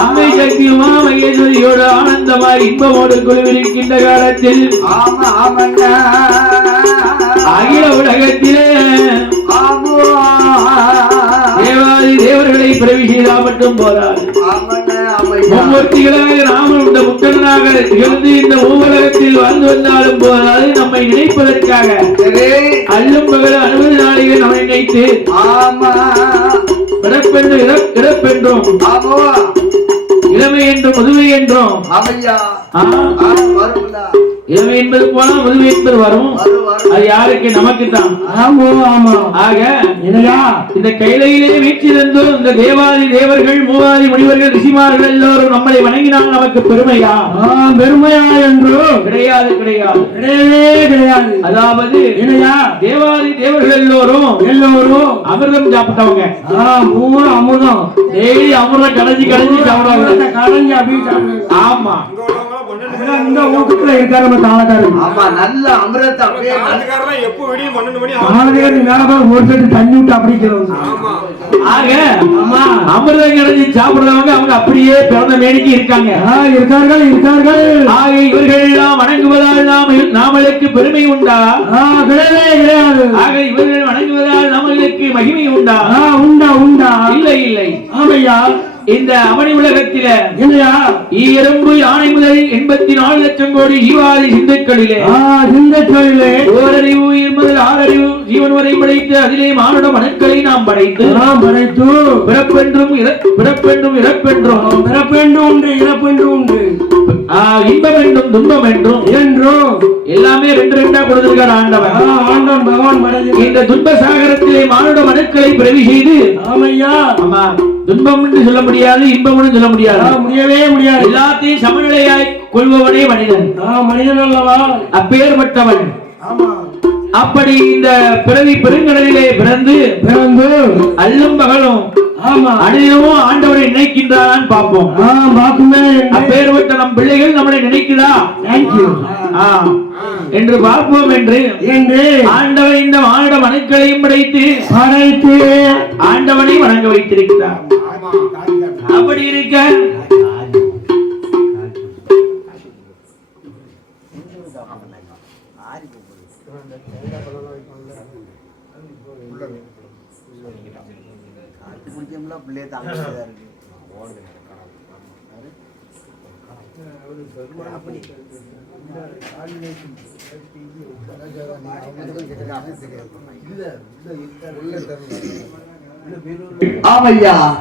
அம்மை சக்தியுமா மையேஸ்வரியோடு ஆனந்தமாய் இன்பமோடு குழுவிருக்கின்ற காலத்தில் அகில உலகத்திலே தேவாதி தேவர்களை பிறவி செய்தால் மட்டும் போதாது. மும்மூர்த்திகளாக நாமும் இந்த முக்கண்ணாக இருந்து இந்த மூவலகத்தில் வாழ்ந்து வந்தாலும் போதாது. நம்மை நினைப்பதற்காக அல்லும் பகல் 60 நாளைகள் நம்மை நினைத்து பிறப்பென்று இறப்பென்றும் இளமை என்றும் முதுமை என்றும் இளமை என்பது போனா முதுமை என்பது வரும். அது யாருக்கு? நமக்கு தான். ஆக இந்த கையிலே வீற்றிருந்தும் இந்த தேவாதி தேவர்கள் மூவாதி முனிவர்கள் ரிஷிமார்கள் எல்லோரும் நம்மளை வணங்கினால் நமக்கு பெருமையா? பெருமையா என்று கிடையாது, கிடையாது, கிடையவே கிடையாது. அதாவது தேவாதி தேவர்கள் எல்லோரும் அமிர்தம் சாப்பிட்டவங்க. அமிர்தம் டெய்லி அமிர்தம் கடைஞ்சி கடைஞ்சி சாப்பிடுவாங்க. ஆமா, இந்த ஊட்டத்துல இருக்காரு நல்ல அமிர்தத்தை தண்ணி விட்டு அப்படி அமிர்தம் கிடைச்சி சாப்பிடுறவங்க அவங்க அப்படியே பிறந்த மேனிக்கு இருக்காங்க. ஆக இவர்கள் எல்லாம் வணங்குவதால் நாமளுக்கு பெருமை உண்டா? கிடையவே கிடையாது. ஆக இவர்கள் வணங்குவதால் நம்மளுக்கு மகிமை உண்டா? உண்டா உண்டா? இல்லை இல்லை. ஆமையா, இந்த அவனி உலகத்தில எறும்பு யானை முதல் 84 லட்சம் கோடி ஜீவாதி சிந்துக்களிலே ஓரறிவு முதல் 6 அறிவு ஜீவன் வரை படைத்து அதிலே மானுட மனுக்களை நாம் படைத்து பிறப்பென்றும் இறப்பென்றும் இன்பம் என்றும் துன்பம் என்றும் எல்லாமே 2 கொடுத்திருக்கார் ஆண்டவன். இந்த துன்ப சாகரத்திலே மானுட மனுக்களை பிறவி செய்து துன்பம் என்று சொல்ல முடியாது, இன்பம் என்று சொல்ல முடியாது, முடியவே முடியாது. எல்லாத்தையும் சமநிலையாய் கொள்பவனே மனிதன். மனிதன் அல்லவா? அப்பேற்பட்டவன். அப்படி இந்த பிறவி பெருங்கடலிலே பிறந்து அல்லும் பகலும் அனைவரும் ஆண்டவரை நினைக்கின்றான் பார்ப்போம். அப்பேற்பட்ட நம் பிள்ளைகள் நம்மளை நினைக்கிறா என்று பார்ப்போம் என்று ஆண்டவன் இந்த மானிட மனுக்களையும் படைத்து ஆண்டவனை வணங்க வைத்திருக்கிறார். அப்படி இருக்க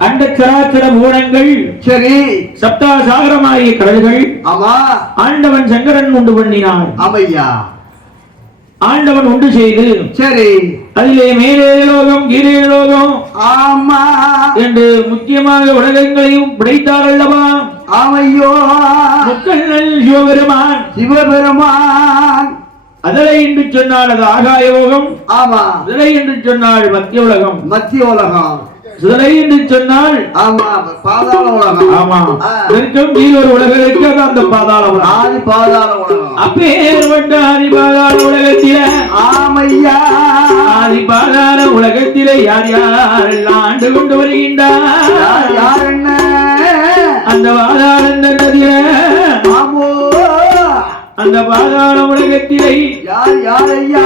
அண்டச்சராச்சர மூலங்கள் சரி சப்தாசாகரமாகிய கடல்கள் ஆண்டவன் சங்கரன் உண்டு பண்ணினான். ஆண்டவன் உண்டு செய்து சரி அதிலே மேலே லோகம் கீழே லோகம் என்று முக்கியமாக உலகங்களையும் படைத்தார் அல்லவா? ஆமையோ, முக்கண்ணல் சிவபெருமான் அதலை என்று சொன்னால் அது ஆகாய யோகம். அதலை என்று சொன்னால் மத்திய உலகம். சிதலை என்று சொன்னால் பாதாள உலகம். இதற்கும் கீழ் ஒரு உலகத்துக்கு அந்த பாதாள உலகம். அப்பேற்பட்ட ஆதி பாதாள உலகத்திலே ஆதி பாதாள உலகத்திலே யார் யாரெல்லாம் ஆண்டு கொண்டு வருகின்றார்? யார் என்ன அந்த பாதாள நதியிலே அந்த பாதாள உலகத்திலே யார் யாரையா?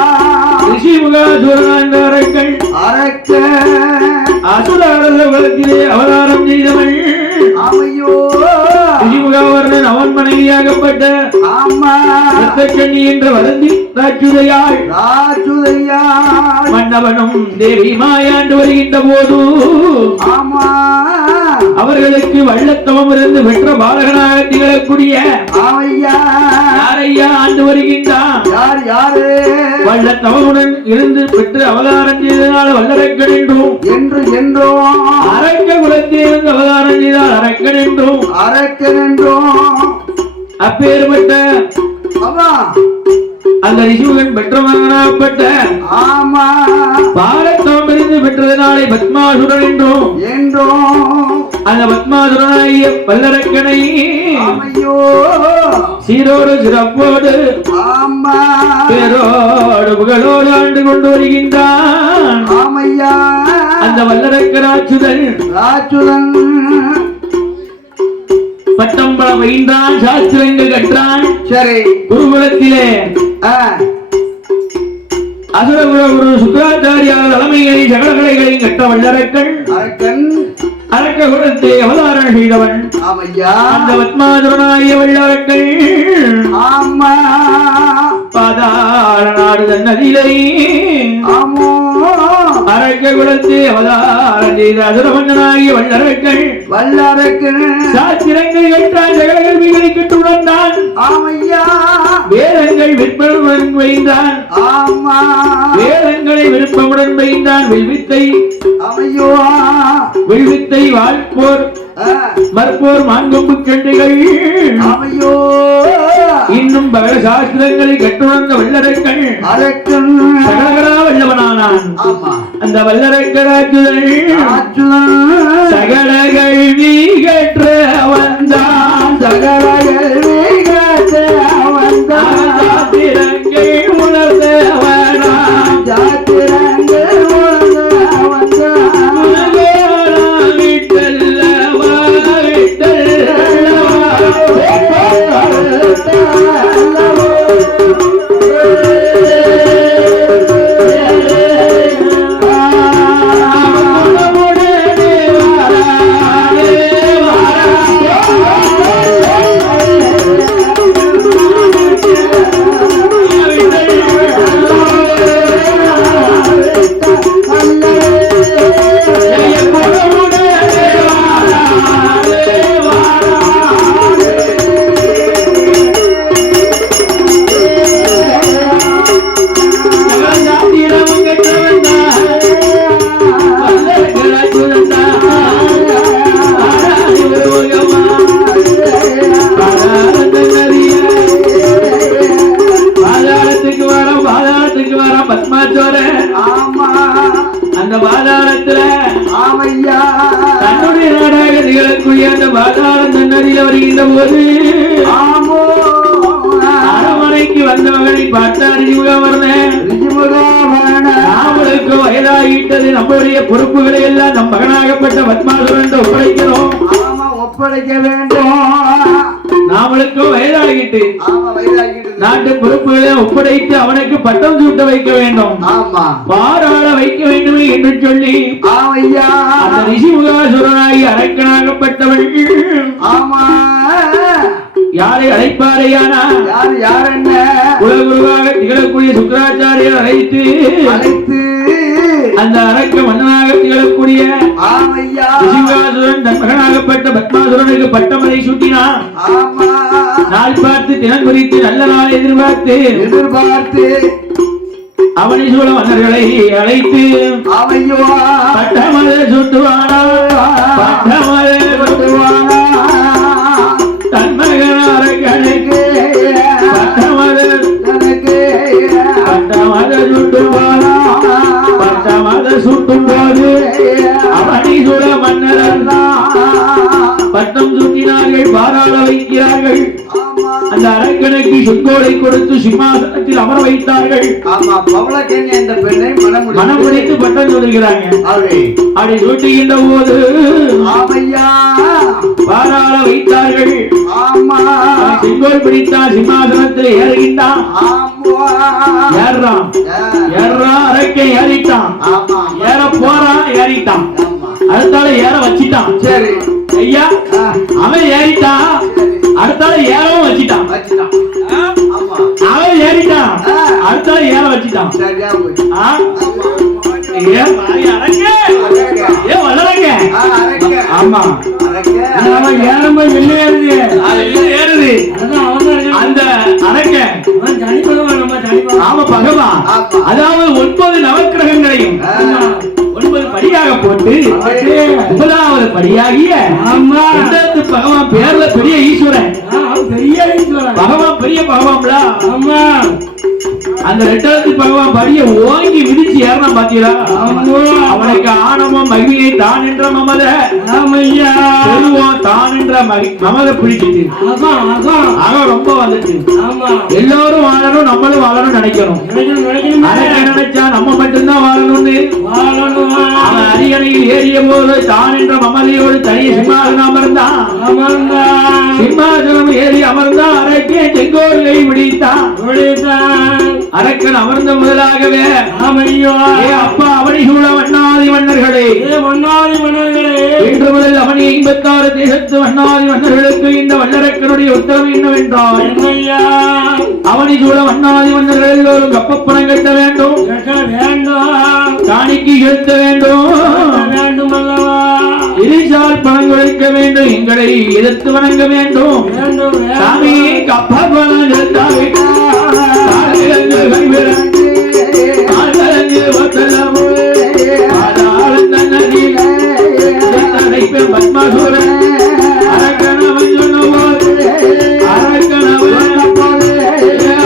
ரிஷிமுகாசுரன் அரக்கன் அசுர உலகத்திலே அவதாரம் செய்தவள் ரிஷிமுகாவர்ணன் அவன் மனைவியாகப்பட்ட கண்ணி என்று வருந்தி ராஜுதையாள் மன்னவனும் தேவி மாயாண்டு வருகின்ற போது அவர்களுக்கு வள்ளத்தவம் இருந்து பெற்ற பாலகனாக திகழக்கூடிய யாரையா ஆண்டு வருகின்றான்? வள்ளத்தவனுடன் இருந்து பெற்று அவதாரம் செய்ததால் வல்லரக்கன் என்றும் அரக்க குலத்தில் இருந்து அவதாரம் செய்தால் அரக்கன் என்றும் அப்பேற்பட்ட அந்த ரிஷிவன் பெற்ற மகனாகப்பட்ட பாலத்தவம் இருந்து பெற்றதனாலே பத்மாசுரன் என்றும் அந்த பத்மாசுரனாகிய வல்லரக்கனை சீரோடு சிறப்போடு பேரோடு புகழோடு ஆண்டு கொண்டு வருகின்றான். அந்த வல்லரக்கராச்சுதன் பட்டம்பள வைந்தான், சாஸ்திரங்கள் கற்றான். சரி, குருகுலத்திலே அசுரகுரு சுக்கராச்சாரியார் தலைமையை சகலகலைகளையும் கற்ற வல்லரக்கன் அரக்க குலத்தை அவதாரம் செய்தவன். அந்த பத்மாசுரனாகிய வல்லரக்கன் பாதாள நாடு தன்னதிலை அரக்க குலத்தை அவதாரம் செய்த அசுரமன்னனாகிய வல்லரக்கன் சாஸ்திரங்கள் கற்றான், சகல கல்விகளை கற்றுணர்ந்தான். வேதங்கள் விற்பனுடன் வைந்தான், வேதங்களை விருப்பமுடன் வைந்தான். வில்வித்தை வாழ்போர் மற்போர் மான்கொம்பு கண்டுகள் இன்னும் பல சாஸ்திரங்களை கற்றுணர்ந்த வல்லரக்கன் சகலகலா வல்லவனானான். அந்த வல்லரக்கராச்சுதன் சகல கல்வி கற்ற வந்தான், சகல கல்வி கற்ற வந்தான். ஜாத்திரங்கள் உணர்ந்தவனாம், ஜாத்திரங்கள் அந்த பாதாளத்துல தன்னுடைய நாடாக திகழக்கூடிய அந்த பாதாளம் தன்னதில் வருகின்ற போது அரமனைக்கு வந்தவர்களை பார்த்தார். நாமளுக்கு வயதாகிட்டது, நம்முடைய பொறுப்புகளை எல்லாம் நம் மகனாகப்பட்ட பத்மாசுரன் ஒப்படைக்கிறோம், ஒப்படைக்க வேண்டும். நாமளுக்கு வயதாகிட்டு நாட்டு பொறுப்புகளை ஒப்படைத்து அவனுக்கு பட்டம் சூட்ட வைக்க வேண்டும், பாராள வைக்க வேண்டும் என்று சொல்லி அந்த ரிஷிமுகாசுரனாகி அரக்கனாகப்பட்டவள் யாரை அழைப்பாரையானா குலகுருவாக திகழக்கூடிய சுக்கராச்சாரியர் அழைத்து அந்த அரக்க மன்னனாக திகழக்கூடிய ரிஷிமுகாசுரன் தன் மகனாகப்பட்ட பத்மாசுரனுக்கு பட்டமலை சூட்டினான். நாள் பார்த்து தினம் குறித்து நல்ல நாள் எதிர்பார்த்து அவனை சூழ மன்னர்களை அழைத்து பட்டமலை சூட்டுவானா, பட்டமலை சூட்டுவானா தன் மகன் அரக்கனுக்கு பட்டமலை சூட்டுவானா. பட்டமலை சூட்டும் போது அவனை சூழ மன்னர் பட்டம் சூட்டினார்கள், பாராள வைக்கிறார்கள். அந்த அரக்கனுக்கு செங்கோலை கொடுத்து சிம்மாசனத்தில் அமர வைத்தார்கள். மனம் முடித்து பட்டம் சொல்லுகிறாங்க. அதை சூட்டுகின்ற போது பாராள வைத்தார்கள். செங்கோல் பிடித்தான், சிம்மாசனத்தில் ஏறுகின்றான். அரக்கன் ஏறிட்டான், ஏற போறான், ஏறிட்டான். அடுத்தால ஏற வச்சிட்டான். சரி ஐயா, அவன் ஏறிட்டான், அடுத்தால ஏறவும் வச்சிட்டான். அவன் ஏறிட்டான், அடுத்தால ஏற வச்சிட்டான். ஆமா ஏறும் வெளியேறுது, ஏறுது அந்த அரக்கன். ஆமா பகவான், அதாவது 9 நவக்கிரகங்களையும் 9 படியாக போட்டு 9வது படியாகிய பகவான் பேர்ல பெரிய ஈஸ்வரன், பெரிய ஈஸ்வரன் பகவான், பெரிய பகவான்ல. அந்த ரெட்டாவது பகவான் படிய ஓங்கி மிதிச்சு ஏறனா பாத்தீங்களா? அவனுக்கு ஆணவம் மகிழை தான் என்ற மமத தான் என்ற மமத பிடிச்சிட்டு அவன் ரொம்ப வந்துட்டு எல்லாரும் வாழணும் நம்மளும் வாழணும் நினைக்கணும். நினைச்சா நம்ம மட்டும்தான் வாழணும்னு அவன் அரியணையில் ஏறிய போது தான் என்ற மமதையோடு தனி சிம்மாசனம் அமர்ந்தான். சிம்மாசனம் ஏறி அமர்ந்தான். அரக்கே செங்கோலை விடித்தான். அரக்கன் அமர்ந்த முதலாகவே அப்பா அவனி சூழ வண்ணாதி மன்னர்களே இன்று முதல் அவனி 56 தேசத்து வண்ணாதி மன்னர்களுக்கு இந்த வல்லரக்கனுடைய உத்தரவு என்னவென்றால் அவனி சூழ வண்ணாதி மன்னர்கள் எல்லோரும் கப்பப்பணம் கட்ட வேண்டும், காணிக்கு செலுத்த வேண்டும், இரிசால் பணம் கொடுக்க வேண்டும், எங்களை எதிர்த்து வணங்க வேண்டும். சாமி கப்பப்பணம் செலுத்தாவிட்டால் பத்மாசூரன் அரக்கணவன் சொன்னபோது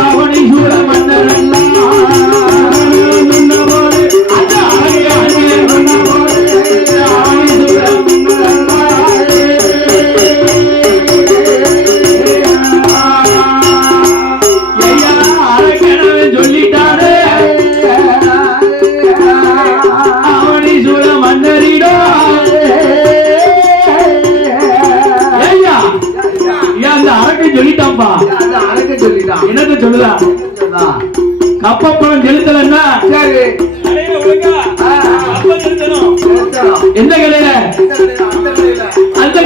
அவனை சூழ மன்னரல்ல என்னது சொல்லுதா? கப்பப்பணம் செலுத்தலன்னா எந்த கடையில? அந்த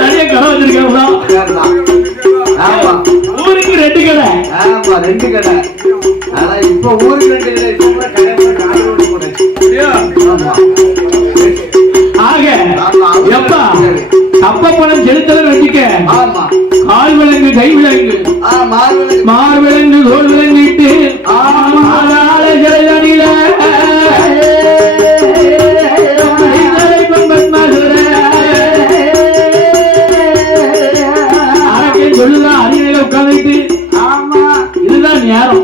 நிறைய கடை வச்சிருக்கா? ஊருக்கு 2 கடை. 2 கடை. இப்ப ஊருக்கு 2 ஆக எப்பா கப்பப்பணம் செலுத்தலன்னு வச்சுக்க கால் விலங்கு கை விலங்கு மார் விலங்கு தோல் விலங்கிட்டு ஜலதனில சொல்லுதான் அரியணையில உட்கார்ந்துட்டு இதுதான் நேரம்,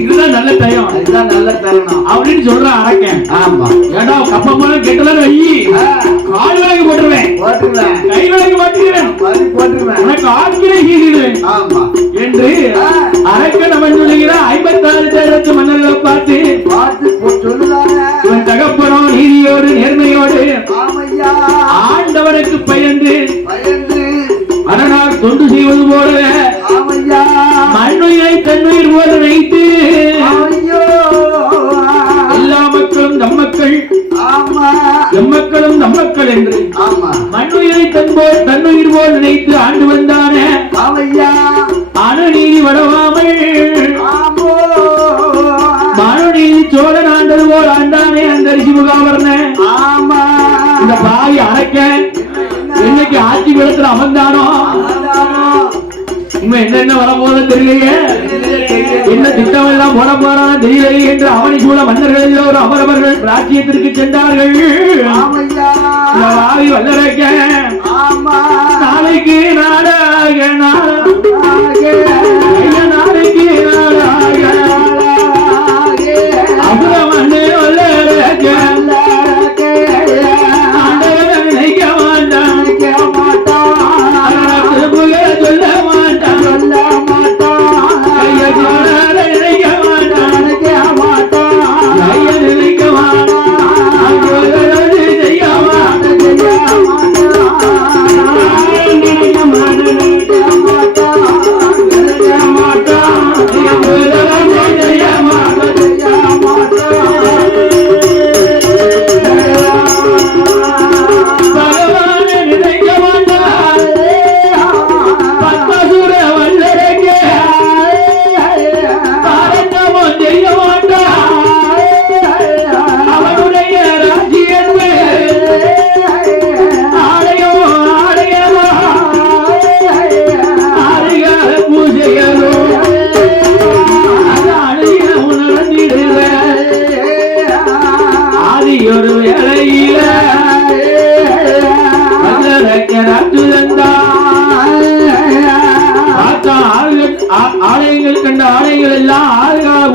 இதுதான் நல்ல டைம், இதுதான் நல்ல தருணம் அப்படின்னு சொல்றான் அரக்கன். ஆமா ஏடா கப்பப்பணம் கேட்டதான் வை கால் விலங்கு போட்டுருவேன், கை விலங்கு மாட்டுகிறேன், உனக்கு ஆக்கிரை செய்கிறேன் என்று அரக்கன் அவன் சொல்லுகிறான். 56 தேசத்து மன்னர்களை பார்த்து இவன் தகப்பனோ நீதியோடு நேர்மையோடு ஆண்டவனுக்கு பயந்து அதனால் தொண்டு செய்வது போல மண்ணுயிரை தன்னுயிர் போல நினைத்து எல்லா மக்களும் நம்மக்கள் எம்மக்களும் நம்மக்கள் என்று மண்ணுயிரை தன்னுயிர் போல் நினைத்து ஆண்டு வந்தானே அணுநீதி வடவாமல் மனுநீதி சோழன் ஆண்டது போல் ஆண்டானே அந்த ரிஷிமுகாவர்ண. இந்த பாவி அரைக்க இன்னைக்கு ஆட்சி விடத்துல அமர்ந்தானோ இவன் என்னென்ன வரப்போது தெரியலையே, என்ன திட்டம் எல்லாம் போட போறான்னு தெரியலையே என்று அவனை சூழ மன்னர்கள் எல்லோரும் அவரவர்கள் ராஜ்யத்திற்கு சென்றார்கள். பாவி வல்லரைக்க நாளைக்கு நாடாக நாளைக்கு நாடாக அப்புறம் வந்து வல்லரைக்க நினைக்க மாட்டான், சொல்ல மாட்டான், கைய நினைக்க மாட்டான், கைய நினைக்க மாட்டான், செய்ய மாட்டான்.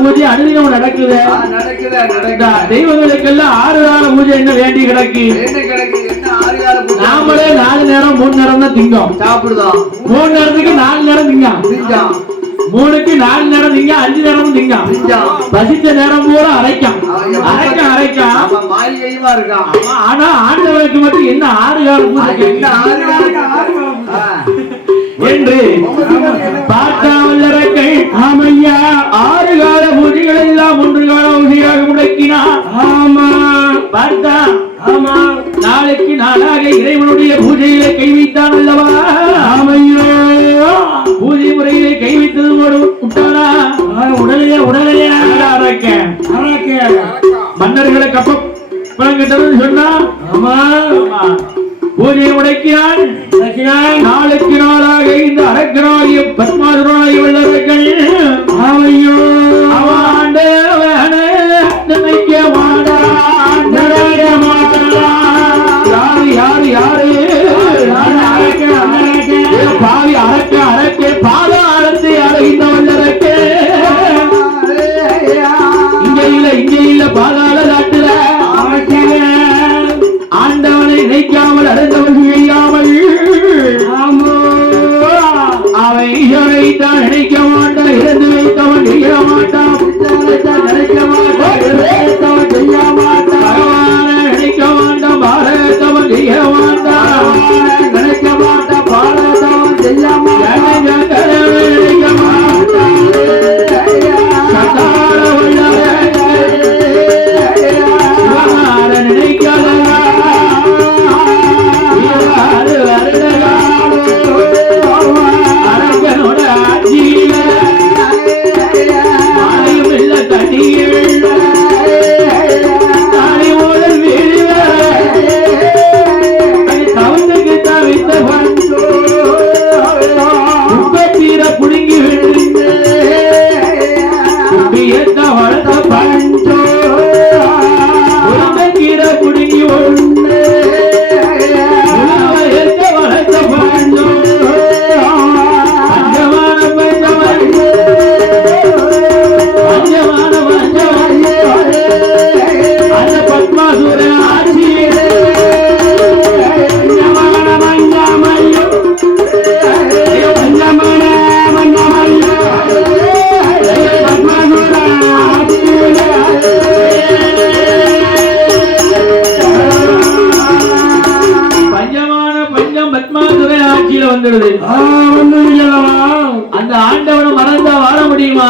பூஜை அனுதினம் நடக்குது. நடக்குது இந்த தெய்வங்களுக்கெல்லாம் 6 கால பூஜை என்ன வேண்டி கிடக்கு. என்ன 6 கால பூஜை? நாமளே 4 நேரம் 3 நேரம் தான் திங்கம் சாப்பிடுதோம். 3 நேரத்துக்கு 4 நேரம் திங்கம். 3க்கு 4 நேரம் திங்க, 5 நேரமும் திங்கம். பசிச்ச நேரம் பூரா அரைக்கும். மாளிகையுமா இருக்கான். ஆனா ஆண்டவனுக்கு மட்டும் என்ன 6 கால பூஜை என்று பார்த்தாவல்லர்கள். ஆமையா 6 கால பூஜைகள் எல்லாம் 1 கால பூஜையாக முடக்கினார். ஆமா பார்த்தா. ஆமா நாளைக்கு நாளாக இறைவனுடைய பூஜையிலே கை வைத்தான் அல்லவா. ஆமையா பூஜை முறையிலே கை வைத்தது விட்டானா. உடலையே மன்னர்களை கப்ப பணம் கிட்டதுன்னு சொன்னா. ஆமா பூஜையை முடக்கினான். நாளுக்கு நாளாக இந்த அரக்கனாகிய பத்மாசுரனாகிய வல்லவர்கள் ஆமையோ நினைக்க மாட்டான். யாரு பாவி அரக்க பாதாளத்தை அறைந்த வல்லரக்கே. இங்க இல்ல பாதாள நாட்டுல ஆண்டவனை நினைக்காமல் அடைந்தவன் செய்யாமல் அவை தான் நினைக்க மாட்டான். இறந்து வைத்தவன் செய்ய மாட்டான். நினைக்க மாட்டான். செய்ய மாட்டான். நினைக்க மாட்டான். பாரதவன் செய்ய மாட்டான். நினைக்க மாட்டான். பாரதவன் செய்ய மாட்டான். நினைக்க மாட்டான். நினைக்காத அந்த ஆண்டவனை மறந்தா வாழ முடியுமா?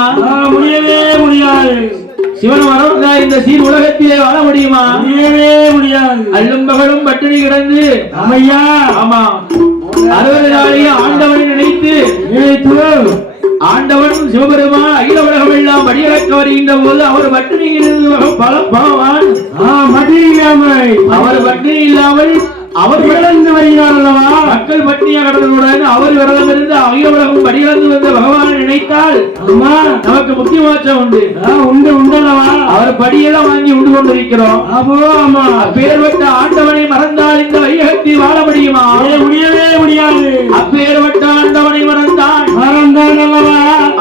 முடியவே முடியாது. சிவன் மறந்தா இந்த சீர் உலகத்திலே வாழ முடியுமா? முடியவே முடியாது. அல்லும் பகலும் பட்டினி கிடந்து அமையா. ஆமா 60 நாளையே ஆண்டவனை நினைத்து ஆண்டவன் சிவபெருமான் அகில உலகம் எல்லாம் படியிறக்க வருகின்ற போது அவர் பட்டினி பல பாவான். அவர் பட்டினி இல்லாமல் அவர் விரதந்து வருகிறார் அல்லவா. மக்கள் பட்டினியாக கடந்தவுடன் அவர் விரதம் இருந்து அகில உலகம் படியிறந்து வந்த பகவானை நினைத்தால் நமக்கு முக்தி மோட்சம் உண்டு. உண்டல்லவா. அவர் படியெல்லாம் வாங்கி உண்டு கொண்டிருக்கிறோம். ஆமா அப்பேற்பட்ட ஆண்டவனை மறந்தால் இந்த வையகத்தில் வாழ முடியுமா? முடியவே முடியாது. அப்பேற்பட்ட ஆண்டவனை மறந்தான் அல்லவா.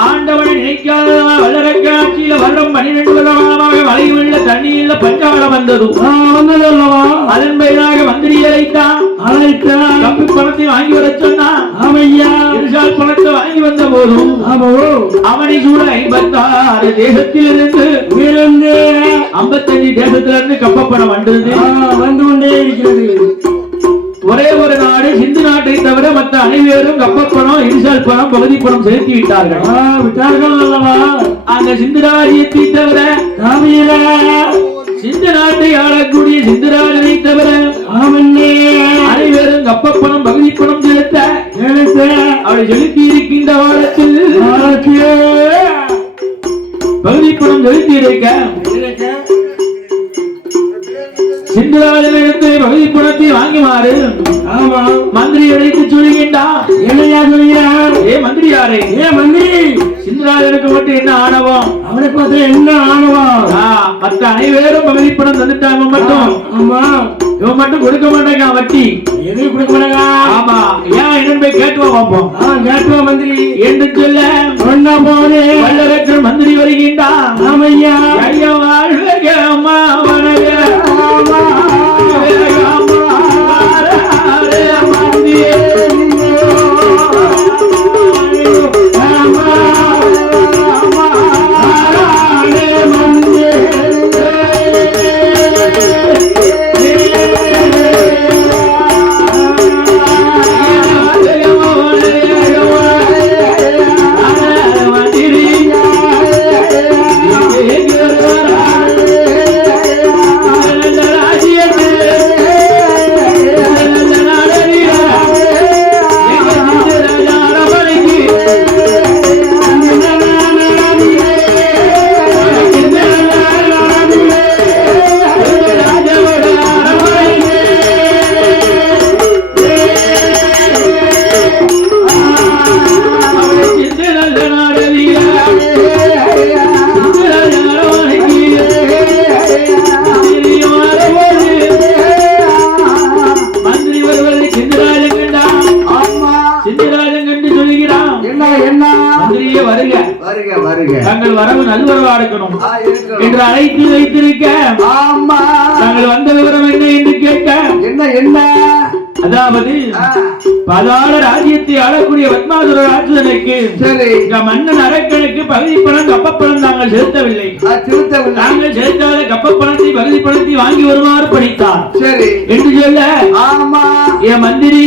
ஆண்டவனை நினைக்காத வல்லரக்க ஆட்சியில வருடம் 12 வருடமாக மழை வெள்ள தண்ணீர்ல பஞ்சகாலம் வந்தது அல்லவா. அதன் பெயராக மந்திரியை கம்பி பணத்தை வாங்கி வர சொன்னா. பணத்தை வாங்கி வந்த போதும் அவனை சூழ 56 தேசத்திலிருந்து 55 தேசத்திலிருந்து கப்பப்பணம் வந்து கொண்டே இருக்கிறது. ஒரே ஒரு நாடு சிந்து நாட்டை தவிர மற்ற அனைவரும் கப்பப்பணம் இன்சால் பணம் பகுதி பணம் செலுத்தி விட்டார்கள் அல்லவா. அந்த சிந்து ராஜ்யத்தை தவிர சிந்து நாட்டை ஆளக்கூடிய சிந்துராஜனை தவிர அனைவரும் கப்பப்பணம் பகுதி பணம் செலுத்த அவளை செலுத்தி இருக்கின்ற வாரத்தில் பகுதி பணம் செலுத்தி இருக்க சிந்துராஜனிடத்து பகுதி பணத்தை வாங்குமாறு மந்திரி அழைத்து சொல்லுகின்றார். என்னையா சொல்கிறார்? மந்திரியாரே மந்திரி சிந்துராஜனுக்கு மட்டும் என்ன ஆணவம்? அவனுக்கு மட்டும் என்ன ஆணவம்? மற்ற அனைவரும் பகுதி பணம் தந்துட்டாங்க மட்டும் இவன் மட்டும் கொடுக்க மாட்டேங்க வட்டி. எதுக்கு கொடுக்க மாட்டாங்க? ஆமா, ஏன் என்னன்னு போய் கேட்டுவா பார்ப்போம். கேட்டுவா மந்திரி என்று சொல்ல சொன்ன போதே வல்லரக்கர் மந்திரி வருகின்றான். ஆமையா ஐயா வாழ்க அம்மா வணங்க தங்கள் வரவு நல்வரவா இருக்கணும் என்று அழைத்து வைத்திருக்க தாங்கள் வந்த விவரம் என்ன என்று கேட்க என்ன அதாவது பாதாள ராஜ்யத்தை ஆளக்கூடிய பத்மாசுர ராட்சதனுக்கு மன்னன் அரக்கனுக்கு பகுதி பணம் கப்பப்பணம் தாங்கள் செலுத்தவில்லை. தாங்கள் செலுத்தாத கப்பப்பணத்தை பகுதி பணத்தை வாங்கி வருமாறு பணித்தார் என்று சொல்ல என் மந்திரி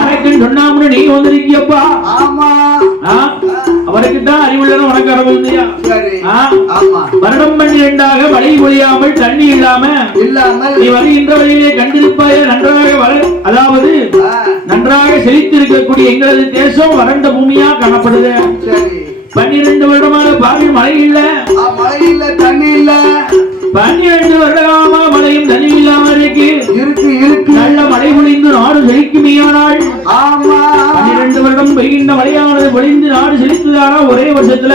அரக்கன் சொன்னாமனு நீங்க வந்திருக்கியப்பா. அவருக்கு தான் அறிவுள்ளன உனக்கு அறிவு இல்லையா? வருடம் 12 மழை பொழியாமல் தண்ணி இல்லாம நீ வருகின்ற வழியிலே கண்டிருப்பாய நன்றாக அதாவது நன்றாக செழித்திருக்கக்கூடிய எங்களது தேசம் வறண்ட பூமியா காணப்படுது. 12 வருடமான பாவி மழை இல்ல தண்ணி இல்ல. 12 வருடமா மழையும் தண்ணி இல்லாம இருக்கு. நல்ல மழை பொழிந்து நாடு செழிக்குமையானால் 12 வருடம் பெய்கின்ற மழையானது பொழிந்து நாடு செழித்ததானா ஒரே வருஷத்துல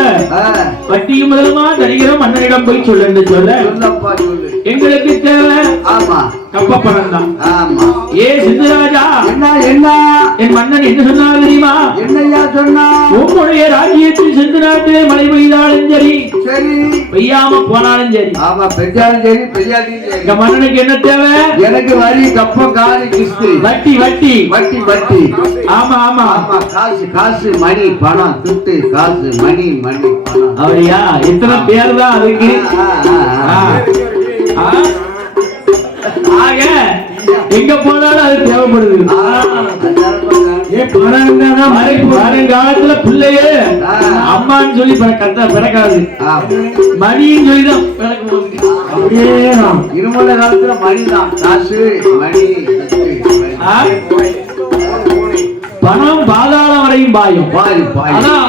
வட்டியும் முதலுமா தருகிறோம் மன்னனிடம் போய் சொல்லு சொல்ல எங்களுக்கு தேவை கப்பப்பணம் தான். ஏ சித்தராஜா என்ன என் மன்னன் என்ன சொன்னார் தெரியுமா? என்னையா சொன்னா? உங்களுடைய ராஜ்யத்தில் சென்று நாட்டிலே மழை பெய்தாலும் சரி பெய்யாம போனாலும் சரி மன்னனுக்கு என்ன தேவை? எனக்கு வரி கப்பம் காலி கிஸ்து வட்டி வட்டி வட்டி வட்டி. ஆமா ஆமா காசு காசு மணி பணம் துட்டு காசு மணி மணி பணம். அப்படியா? எத்தனை பேர் தான் அதுக்கு? ஆக எங்க போனாலும் அது தேவைப்படுது. வருங்காலத்துல பிள்ளையே அம்மான்னு சொல்லி பிறக்காது, மணின்னு சொல்லிதான் இருமல காலத்துல மணிதான் காசு மணி. பணம் பாதாளம் வரையும் பாயும்.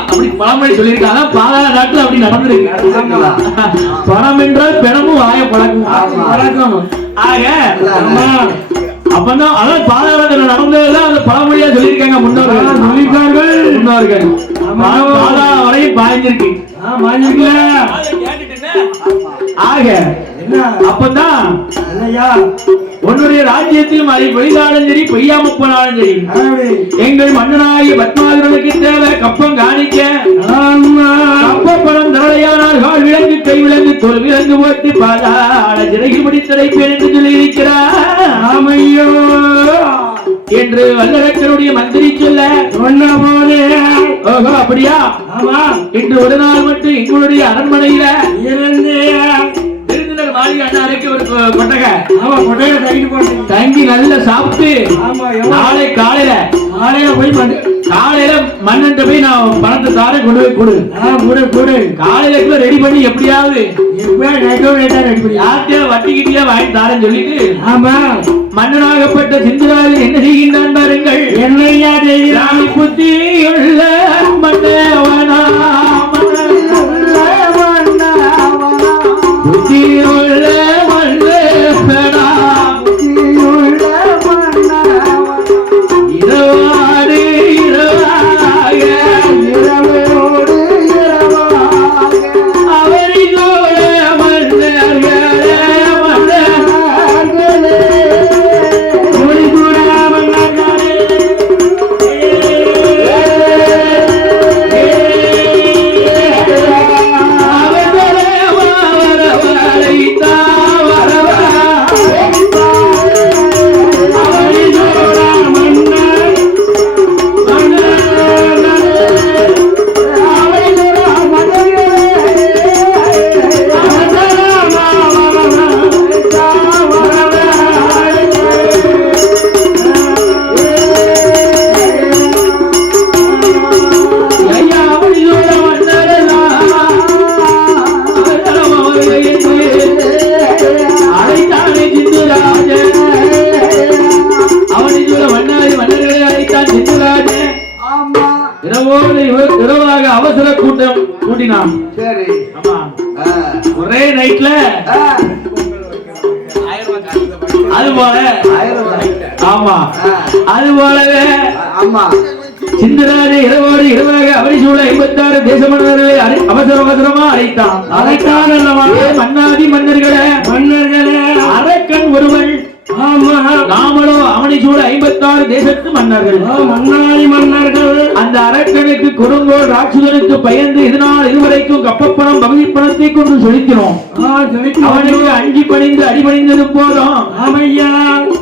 அப்படி பழமொழி சொல்லியிருக்காங்க. பாதாள நாட்டுல அப்படி நடந்திருக்கு. பணம் என்றால் பிணமும் வாய பழக்கம். ஆக அப்பதான் அதான் பாதாளத்துல நடந்ததுதான் அந்த பழமொழியா சொல்லியிருக்காங்க முன்னோர்கள். பாதாளம் வரையும் பாய்ஞ்சிருக்கு. ஆக அப்பதான் உன்னுடைய ராஜ்யத்தில் மழை பெய்தாலும் சரி பெய்யாம போனாலும் சரி எங்கள் மன்னனாகிய பத்மாசுரனுக்கு தேவை கப்பம் காணிக்க. கப்பப்பணம் தரலையானால் கால் விலங்கு கை விலங்கு தோல் விலங்கு போட்டு பாதாள சிறையில் பிடித்தடைப்பேன் என்று சொல்லியிருக்கிறார். ஆமையோ என்று வல்லரக்கனுடைய மந்திரி சொல்ல ஓஹோ அப்படியா? ஆமா. இன்று ஒரு நாள் மட்டும் எங்களுடைய அரண்மனையில விருந்தினர் மாளிகை அண்ணாருக்கு ஒரு கொட்டகை தங்கி நல்லா சாப்பிட்டு நாளை காலையில போய் காலையில மன்னன் போய் நான் பணத்தை தார கொண்டு போய் கொடு காலையில ரெடி பண்ணி எப்படியாவது யார்கிட்ட வட்டி கிட்டியா வாங்கி தாரன்னு சொல்லிட்டு ஆமா மன்னனாகப்பட்ட சிந்துராஜன் என்ன செய்கின்றான் பாருங்கள். என்னையா செய்கிறான்? புத்தியுள்ள மன்னவனா புத்தியுள்ள மன்னவனா இரவாடு இரவாக இரவோடு இரவாக அவரிகோட மன்னர்களே மன்னர்களே மதுரை கூட்டம் கூட்டினான். சரி. ஆமா, ஆ. ஒரே நைட்ல ஆ. அது போல. 1000. ஆமா, ஆ. அது போலவே ஆமா. சிந்தராஜ இரவோடு இரவாக அவரிசூழ 56 தேச மன்னர்களை அவசர அவசரமா அழைத்தான். அழைத்தான் அல்லவா? மன்னாதி மன்னர்களே, அரக்கன் ஒருவன். நாமளோ அவனை சூழ 56 தேசத்து மன்னர்கள். மன்னாதி மன்னர்கள். அந்த அரக்கனுக்கு கொடுங்கோல் ராட்சதனுக்கு பயந்து இதனால் இதுவரைக்கும் கப்பப்பணம் பகுதி பணத்தை கொண்டு செலுத்தினோம். அவனுக்கு அஞ்சி பணிந்து அடிபணிந்தது போதும். ஆமையா,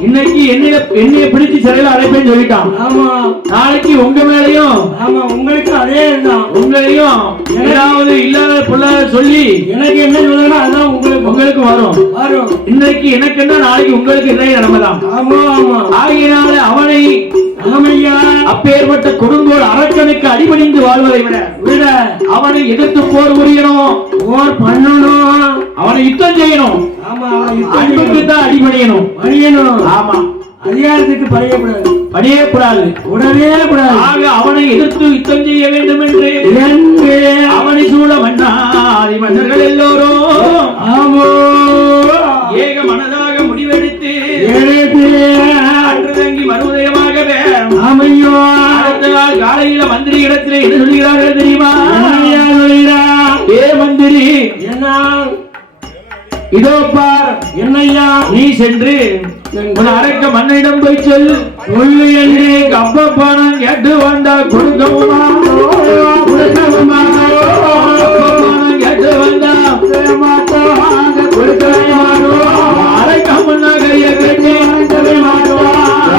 இன்னைக்கு என்னைய பிடிச்சு சிறையில் அடைப்பேன்னு சொல்லிட்டான். ஆமா, நாளைக்கு உங்க மேலையும், ஆமா, உங்களுக்கு அதே தான். உங்களையும் ஏதாவது இல்லாத பொல்லாத சொல்லி எனக்கு என்ன சொல்லணும் அதான் உங்களுக்கு வரும். இன்னைக்கு எனக்கு என்ன, நாளைக்கு உங்களுக்கு என்ன நடக்கலாம். ஆமா, ஆமா. ஆகியனால அவனை, ஆமையா, அப்பேற்பட்ட கொடுங்கோல் அரக்கனுக்கு அடிபணிந்து வாழ்வதை விட அவனை எதிர்த்து போர் புரியணும், போர் பண்ணணும், அவனை யுத்தம் செய்யணும். ஆமா, அன்புக்கு தான் அடிபணியணும். பணியணும். ஆமா, அதிகாரத்துக்கு பணியக்கூடாது, பணியக்கூடாது, உடனே கூடாது. ஆக அவனை எதிர்த்து யுத்தம் செய்ய வேண்டும் என்று அவனை சூழ மன்னாதி மன்னர்கள் எல்லோரும் ஆமோ ஏக மனதாக முடிவெடுத்து அன்று தங்கி மறுதயமாகவே ஆமையோ அடுத்த நாள் காலையில மந்திரி இடத்திலே என்ன சொல்கிறார்கள் தெரியுமா? ஏ மந்திரி, என்ன இதோ பார், என்னையா, நீ சென்று உன் அரக்க மன்னனிடம் போய் சொல்லு என்று கப்பப்பானம் கேட்டு வந்தா கொடுக்கவுமா, கொடுக்கவுமா, கேட்டு வந்தா கொடுக்கவே அரக்க முன்னா கைய கட்டி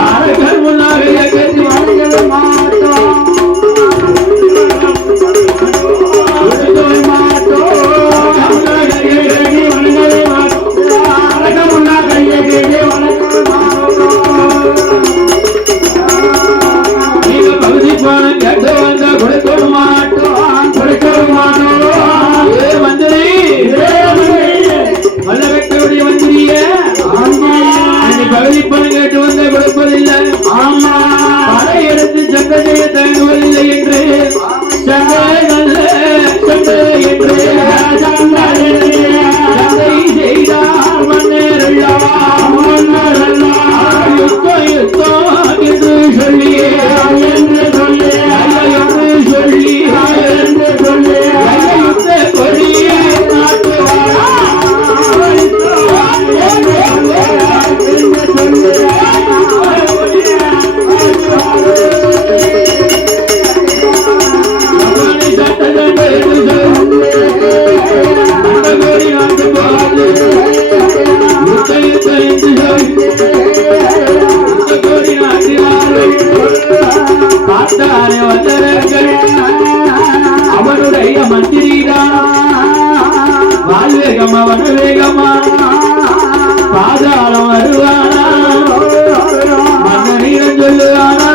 அரக்க முன்னா கைய கட்டி கொடுக்கவே மாட்டோம். அவனுடைய மந்திரிதான் வாழ்வேகமா வனவேகமா பாதாளம் வருவானா, மன்னனிடம் சொல்லுவானா,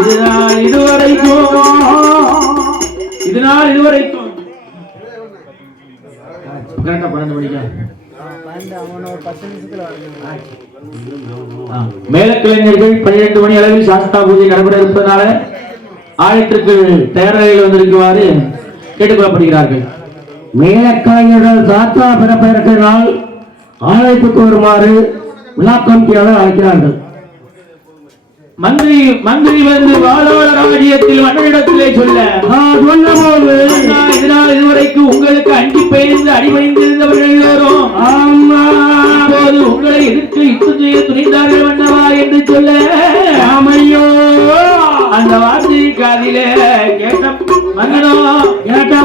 இதுநாள் இதுவரைக்கும் கரெக்டா 12 மணிக்கா மேலக்கலைஞர்கள் 12 மணி அளவில் சாஸ்தா பூஜை நடைபெற இருப்பதனால ஆலயத்திற்கு தயாரில் வந்திருக்குமாறு கேட்டுக்கொள்ளப்படுகிறார்கள். மேலக்கலைஞர்கள் சாஸ்தா பிறப்பினால் ஆலயத்துக்கு வருமாறு விழா கமிட்டியாளர் அழைக்கிறார்கள். மந்திரி வந்து வாழோட ராஜ்யத்தில் மன்னனிடத்திலே சொல்ல சொன்னபோது இதனால் இதுவரைக்கும் உங்களுக்கு அஞ்சி பெயர்ந்து அடிபணிந்திருந்தவர்கள் எல்லோரும் அப்போது உங்களை எதிர்த்து யுத்தம் செய்ய துணிந்தார்கள் மன்னவா என்று சொல்ல ஆமையோ அந்த வார்த்தையை காதிலே கேட்ட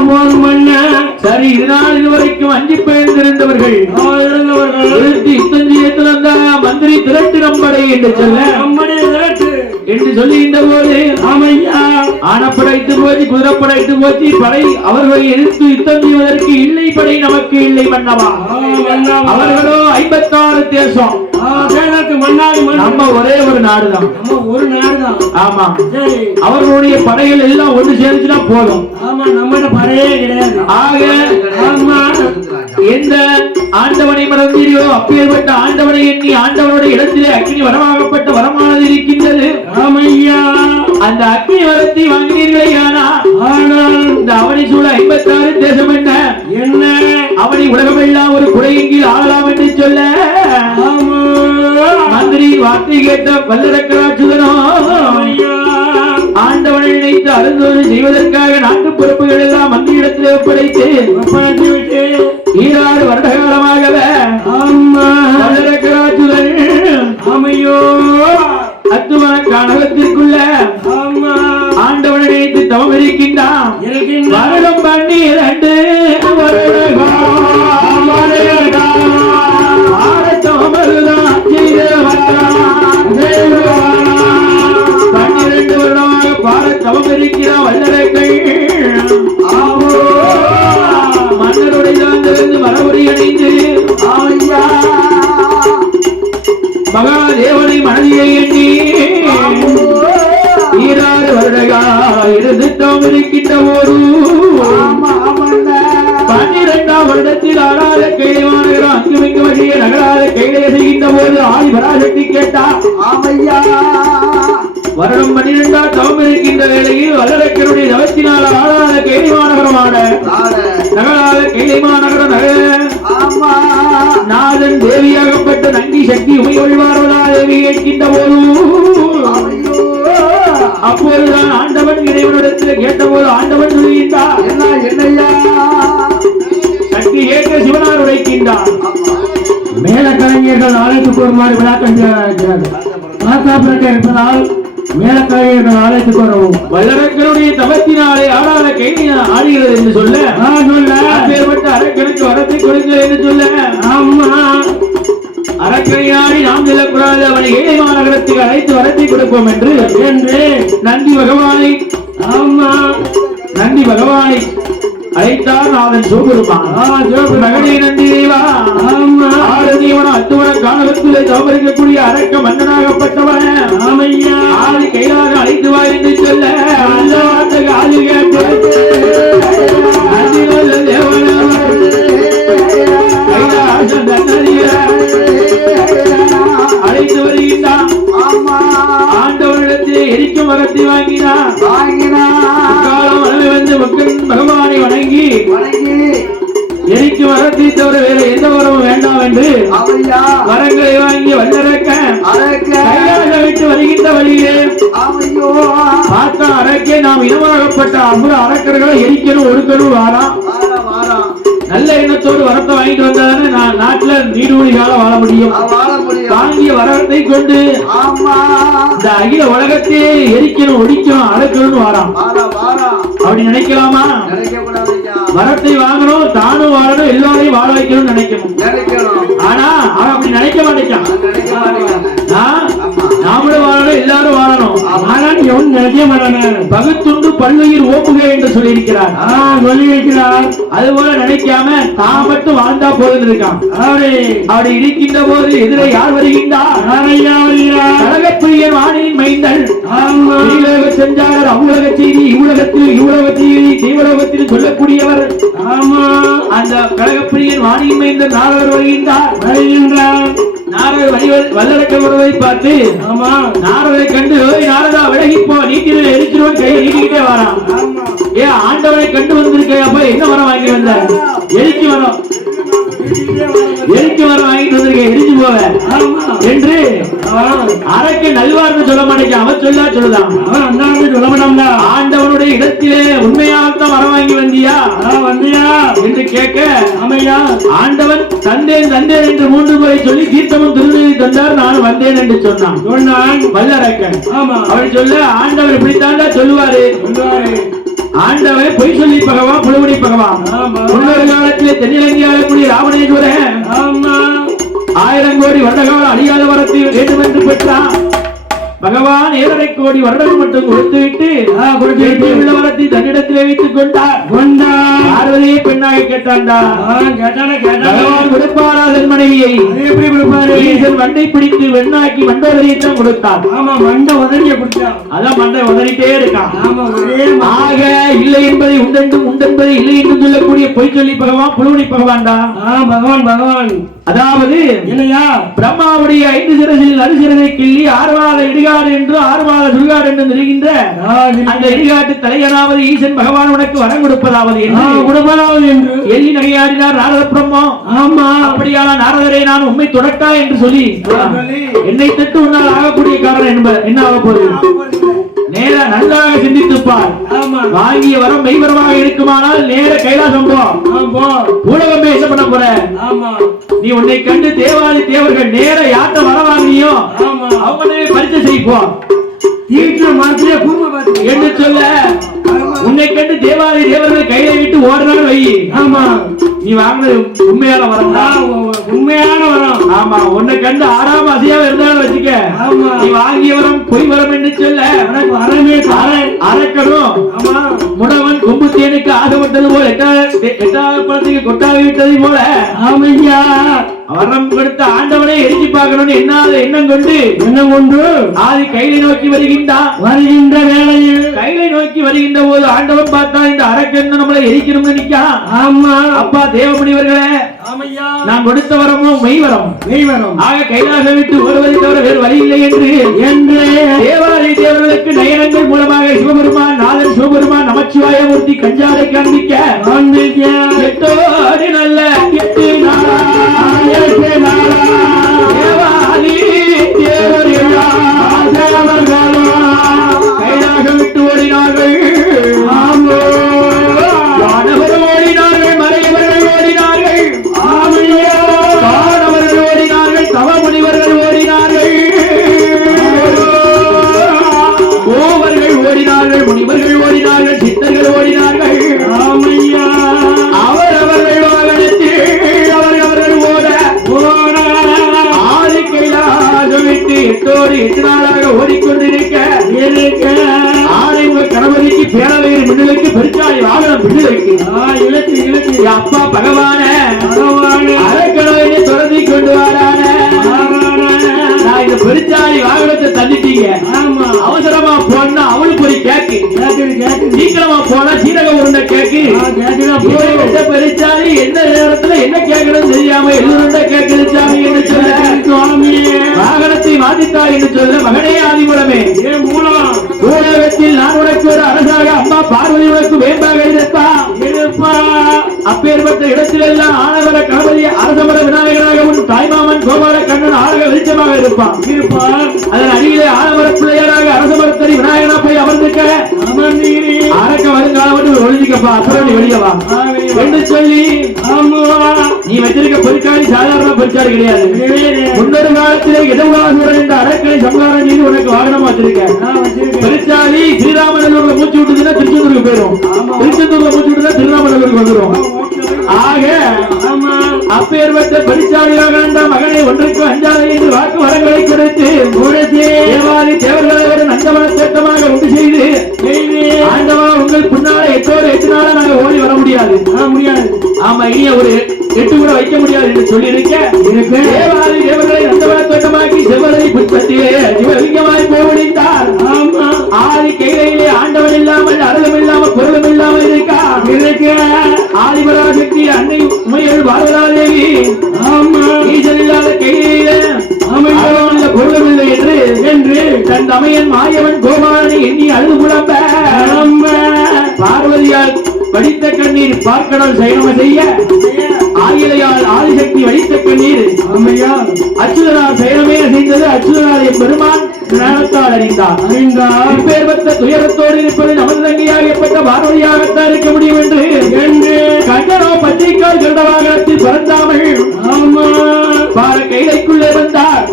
போது மன்ன சரி, இதனால் இதுவரைக்கும் அஞ்சி பெயர்ந்திருந்தவர்கள் யுத்தம் செய்ய துறந்த மந்திரி திரட்டு நம்படை என்று சொல்ல என்று சொல்லுகின்ற போது ஆமையா ஆனப்படைத்து போச்சு, குதிரைப்படைத்து போச்சு, படை அவர்களை எதிர்த்து யுத்தம் செய்வதற்கு இல்லை படை நமக்கு இல்லை மன்னவா. அவர்களோ 56 தேசம், நம்ம ஒரே ஒரு நாடுதான், ஒரு நாடுதான். ஆமா, அவர்களுடைய படைகள் எல்லாம் ஒன்று சேர்ந்துச்சுன்னா போதும். ஆமா, நம்ம படையே கிடையாது. ஆக ஆமா, எந்த ஆண்டவனை மறந்தீர்களோ அப்பேற்பட்ட ஆண்டவனை எண்ணி ஆண்டவனுடைய இடத்திலே அக்னி வரமாகப்பட்ட வரமானது இருக்கின்றது. ஆமையா, அந்த அக்னி வரத்தை வாங்கினீர்களே, ஆனால் அவனி சூழ 56 தேசம் என்ன என்ன அவனி உலகமெல்லாம் ஒரு குடையங்கில் ஆளலாம் என்று சொல்ல ஆமா மந்திரி வார்த்தை கேட்ட வல்லரக்கராட்சுதனோ ஆண்டவனை நினைத்து அருந்தோடு செய்வதற்காக நாட்டு பொறுப்புகள் எல்லாம் மந்திரிடத்தில் ஒப்படைத்து விட்டு 26 வருட காலமாகவே ஆமா வல்லரக்கராட்சுதன் ஆமையோ அத்துவன கானகத்திற்குள்ள ஆமா ஆண்டவனை நினைத்து தவம் இருக்கின்றான் வருடம் 12 வருடமாக பார தவம் இருக்கிறான் வல்லரக்கை மன்னருடைய மரபுரி அடைந்து மகாதேவனை மனதியை எண்ணி 26 வருடகால இருந்து தவம் இருக்கின்ற ஒரு 12ஆம் வருடத்தில் ஆடாத கைலை மாநகரம் அங்குமிங்கு வழியே நகராத கைலை செய்கின்ற போது ஆதி பராசக்தி கேட்டார் வருடம் 12ஆம் தவம் இருக்கின்ற வேளையில் வல்லரக்கருடைய தவத்தினால் ஆடாத கைலை மாநகரமான நகராத கைலை மாநகர நாதன் தேவியாகப்பட்ட நங்கி சக்தி உமையொழிவார்களா தேவி கேட்கின்ற போது அப்போதுதான் ஆண்டவன் இறைவனிடத்தில் கேட்டபோது ஆண்டவன் சொல்கின்றார் என்னையா சக்தி ஏற்ற சிவனார் உரைக்கின்றார் மேல கலைஞர்கள் ஆலயத்துக்கு வருமாறு விழா கண்டிருக்கிறார்கள் இருப்பதால் மேல கலைஞர்கள் ஆலயத்துக்கு வரவும் வல்லரக்கருடைய தவத்தினாலே ஆடாத கைதி ஆடுகிறது என்று சொல்ல அப்பேற்பட்ட அரக்கனுக்கு வரத்தை கொடுங்கள் என்று சொல்ல ஆமா அரக்கனையாடி நாம் செல்லக்கூடாது அவனை ஏழை மாநகரத்துக்கு அழைத்து வரத்தை கொடுப்போம் என்று நந்தி பகவானை அழைத்தார் நாதன் சிவபெருமான் மகனே நந்தி தேவா ஆரதீவன அத்துவன காணகத்திலே தவறிக்கக்கூடிய அரக்க மன்னனாகப்பட்டவன் ஆதி கைலாக அழைத்து வா என்று சொல்ல அந்த காலி கேட்டு அழைத்து வருகின்றான் ஆண்டவனிடத்திலே எரிக்கும் வரத்தை வாங்கினான் காலம் அளவு வந்து மக்கள் பகவானை வணங்கி எரிக்கும் வரத்தை தவிர வேற எந்த வரமும் வேண்டாம் என்று வரங்களை வாங்கி வல்லரக்க விட்டு வருகின்ற வழியே பார்த்தா அரக்கே நாம் இனமாகப்பட்ட அவ்வளவு அரக்கர்களை எரிக்கணும் ஒடுக்கணும் வாராம் நல்ல எண்ணத்தோடு வரத்தை வாங்கிட்டு வந்தாதானே நான் நாட்டுல நீடூழி காலம் வாழ முடியும் வாங்கிய வரத்தை கொண்டு இந்த அகில உலகத்தையே எரிக்கணும் ஒடிக்கணும் அடக்கணும்னு வாராம் அப்படி நினைக்கலாமா வரத்தை வாங்கணும் தானும் வாழணும் எல்லாரையும் வாழ வைக்கணும் நினைக்கணும் ஆனா அவன் அப்படி நினைக்க மாட்டேங்கான் நாமளும் வாழணும் எல்லாரும் வாழணும் ஆனால் எவன் நினைக்க மாட்டான பகுத்துண்டு பல்லுயிர் ஓப்புகை என்று சொல்லியிருக்கிறார் சொல்லியிருக்கிறார் அதுபோல நினைக்காம தான் மட்டும் வாழ்ந்தா போதும் இருக்கான் அப்படி இருக்கின்ற போது எதிரே யார் வருகின்றார் கழகப்பிரியன் வாணியின் மைந்தன் சென்றார் அவ்வுலக செய்தி இவ்வுலகத்தில் இவ்வுலக செய்தி தீவிரத்தில் சொல்லக்கூடியவர் அந்த கழகப்பிரியன் வாணியின் மைந்தன் நாரதர் வருகின்றார் நாரதர் வல்லரக்க வருவதை பார்த்து நாரதரை கண்டு நாரதா விலகிப்போ நீட்டில எரிச்சிருவன் கையை நீட்டிக்கிட்டே வரான் ஏன் ஆண்டவனை கண்டு வந்திருக்க அப்ப என்ன வரம் வாங்கி வந்த எரிச்சு வரம் வாங்கிட்டு வந்திருக்க எரிஞ்சு போவ என்று அரக்கு நல்வார்னு சொல்ல மாட்டேங்க அவன் சொல்லுதான் அவன் அண்ணாந்து சொல்ல மாட்டான்ல ஆண்டவனுடைய இடத்திலே உண்மையாகத்தான் வரம் வாங்கி வந்தியா என்று கேட்க அமையா ஆண்டவன் தந்தேன் என்று 3 முறை சொல்லி தீர்த்தமும் திருநெறி தந்தார் நான் வந்தேன் என்று சொன்னான் வல்லரக்கன் அவள் சொல்ல ஆண்டவர் இப்படித்தாண்டா சொல்லுவாரு ஆண்டவன் பொய் சொல்லி பகவான் புலவடி பகவான் முன்னொரு காலத்திலே தென்னிலங்கை ஆளக்கூடிய ராவணேஸ்வரன் 1000 கோடி வருடகால அழியாத வரத்தை வேண்டும் என்று பெற்றான் பகவான் 7.5 கோடி வருடம் மட்டும் கொடுத்துவிட்டு உள்ள வரத்தை தன்னிடத்திலே வைத்துக் கொண்டார் பார்வதியை பெண்ணாக கேட்டாண்டா பகவான் கொடுப்பாரா தன் மனைவியை எப்படி கொடுப்பாரு மண்டை பிடித்து வெண்ணாக்கி மண்டவரியத்தான் கொடுத்தார் மண்டை உதறிய கொடுத்தார் அதான் மண்டை உதறிட்டே இருக்கான் ஆக இல்லை என்பதை உண்டென்பதை இல்லை என்று சொல்லக்கூடிய பொய் சொல்லி பகவான் புலவடி பகவான்டா பகவான் அதாவது இல்லையா பிரம்மாவுடைய 5 சிரசில் நடுசிரதை கிள்ளி 6 மாத இடிகாடு என்று 6 மாத சுடுகாடு என்று தெரிகின்ற அந்த இடிகாட்டு தலையனாவது ஈசன் பகவான் உனக்கு வரம் கொடுப்பதாவது என்று எள்ளி நகையாடினார் நாரத பிரம்மா. ஆமா அப்படியான நாரதரை நான் உண்மை தொடட்டா என்று சொல்லி என்னை தட்டு உன்னால் ஆகக்கூடிய காரணம் என்ன ஆக போகுது நேர நன்றாக சிந்தித்துப்பார். வாங்கிய வரம் மெய்வரமாக இருக்குமானால் நேர கைலாசம் போ. பூலகமே என்ன பண்ண போற? நீ உன்னை கண்டு தேவாதி தேவர்கள் நேர யார்ட்ட வர வாங்கினியோ அவங்களே பரிசு செய்ப்போம் என்று சொல்ல உன்னை கண்டு தேவாதி தேவர்கள் கையில விட்டு ஓடுறாரு வை. ஆமா நீ வாங்கினது உண்மையான வரம், உண்மையான வரம். ஆமா உன்னை கண்டு ஆறாம அசையாம இருந்தாலும் வச்சுக்க. நீ வாங்கிய வரம் பொய் வரம் என்று சொல்ல வரமே அரக்கணும். முடவன் கொம்புத்தேனுக்கு ஆசைப்பட்டது போல எட்டாவது படத்துக்கு கொட்டாவி விட்டது போல ஆமையா வரம் கொடுத்த ஆண்டவனை எரிஞ்சு பார்க்கணும்னு எண்ணம் கொண்டு ஆதி கைலை நோக்கி வருகின்ற வேளையில் கைலை நோக்கி வருகின்ற போது ஆண்டவன் பார்த்தா இந்த அரக்கன் நம்மளை எரிக்கணும்னு நிக்கா. ஆமா அப்பா தேவமுனிவர்களே நான் கொடுத்த வரமும் மெய்வரம் ஆக கைலாசம் விட்டு வருவதை தவிர வேறு வழி இல்லை என்று தேவாதி தேவர்களுக்கு நயனங்கள் மூலமாக சிவபெருமான் நாதன் சிவபெருமான் நமச்சிவாயமூர்த்தி கஞ்சாரை காண்பிக்க எட்டோடு நல்ல 8 நாளா தேவாதி தேவர்கள் கைலாசம் விட்டு ஓடினார்கள். வானவர்கள் ஓடினார்கள், மறையவர்கள் ஓடினார்கள், வானவர்கள் ஓடினார்கள், தவமுனிவர்கள் ஓடினார்கள், கோவர்கள் ஓடினார்கள், முனிவர்கள் ஓடினார்கள், சித்தர்கள் ஓடினார்கள். அவரவர்கள் வாகனத்தில் அவர்கள் ஓட ஆதி கைலாசம் விட்டு 8 நாளாக ஓடிக்கொண்டிருக்க ஆணைமுக கணவதிக்கு பேரவையின் மின்னலுக்கு பெருச்சாலை வாகனம் பின்னலுக்கு அப்பா பகவான அரைக்கணவனை தொடர்ந்து கொண்டு வரான இந்த பெருச்சாலை வாகனத்தை தள்ளிட்டீங்க. அவசரமா போனா அவளுக்கு ஒரு கேக்கு, சீக்கிரமா போனா சீரக உருண்டை கேக்கு. பெருச்சாலி எந்த நேரத்துல என்ன கேட்கணும் தெரியாம எல்லோருண்ட கேட்குது சாமி என்று சொல்ல வாகனத்தை மாத்தித்தார் என்று சொல்ல மகனே ஆதிமூலமே ஊடகத்தில் நான் உனக்கு ஒரு அரசாக அம்மா பார்வதி உனக்கு வேம்பாக இருப்பா. அப்பேற்பட்ட இடத்திலெல்லாம் ஆனவர கணபதி அரசமர விநாயகராக உன் தாய்மாமன் கோபால கண்ணன் ஆழக வெளிச்சமாக இருப்பான். அதன் அடியிலே ஆனவர பிள்ளையராக அரசமரத்தடி விநாயகனா போய் அமர்ந்துக்க அரக்க வருங்காலம் ஒழிஞ்சிக்கப்பா அசுரனை வெளியவா என்று சொல்லி நீ வச்சிருக்க பொறிச்சாலி சாதாரண பொறிச்சாலி கிடையாது. முன்னொரு காலத்திலே இடவுலாசுரன் என்ற அரக்கனை சம்ஹாரம் செய்து உனக்கு வாகனமா வச்சிருக்க பெருச்சாலி ஸ்ரீராமநல்லூர்ல மூச்சு விட்டுதுன்னா திருச்செந்தூருக்கு போயிடும், திருச்செந்தூர்ல மூச்சு விட்டுதான் திருநாமநல்லூருக்கு வந்துடும். ஆக அப்பேற்பட்ட பெருச்சாலியாக மகனை ஒன்றுக்கு அஞ்சாலை என்று வாக்கு வரங்களை கொடுத்து தேவாதி தேவர்களை ஒரு நந்தவன திட்டமாக உண்டு செய்து ஆண்டவா உங்கள் பின்னால 8 நாளா நாங்க ஓடி வர முடியாது. ஆமா இனிய ஒரு 8 கூட வைக்க முடியாது என்று சொல்லி இருக்க தேவாதி தேவர்களை நந்தவன திட்டமாக்கி செவ்வரை புத்தத்திலே சிவலிங்கமாய் போவடித்தார். ஆதி கையிலே ஆண்டவன் இல்லாமல் அருளும் இல்லாமல் பொருளும் இல்லாமல் இருக்கா ஆதிபராசக்தி அன்னை உமையல் பாரதாதேவி ஈசன் இல்லாத கையிலே பொருளும் இல்லை என்று தன் தமையன் மாயவன் கோபாலனை எண்ணி அழுது புலம்ப பார்வதியால் வடித்த கண்ணீர் பார்க்கடல் சயனம செய்ய ஆயிலையால் ஆதிசக்தி வடித்த கண்ணீர் அச்சுதனால் சயனமே செய்தது. அச்சுதனாலே பெருமான் ஞானத்தால் அறிந்தார். இப்பேற்பட்ட துயரத்தோடு இருப்பது நமது தங்கியாகப்பட்ட பார்வதியாகத்தான் இருக்க முடியும் என்று கண்ணனோ பச்சைக்கால் கண்ட வாகனத்தில் பிறந்தாமல் பார கைலைக்குள்ளே வந்தார்.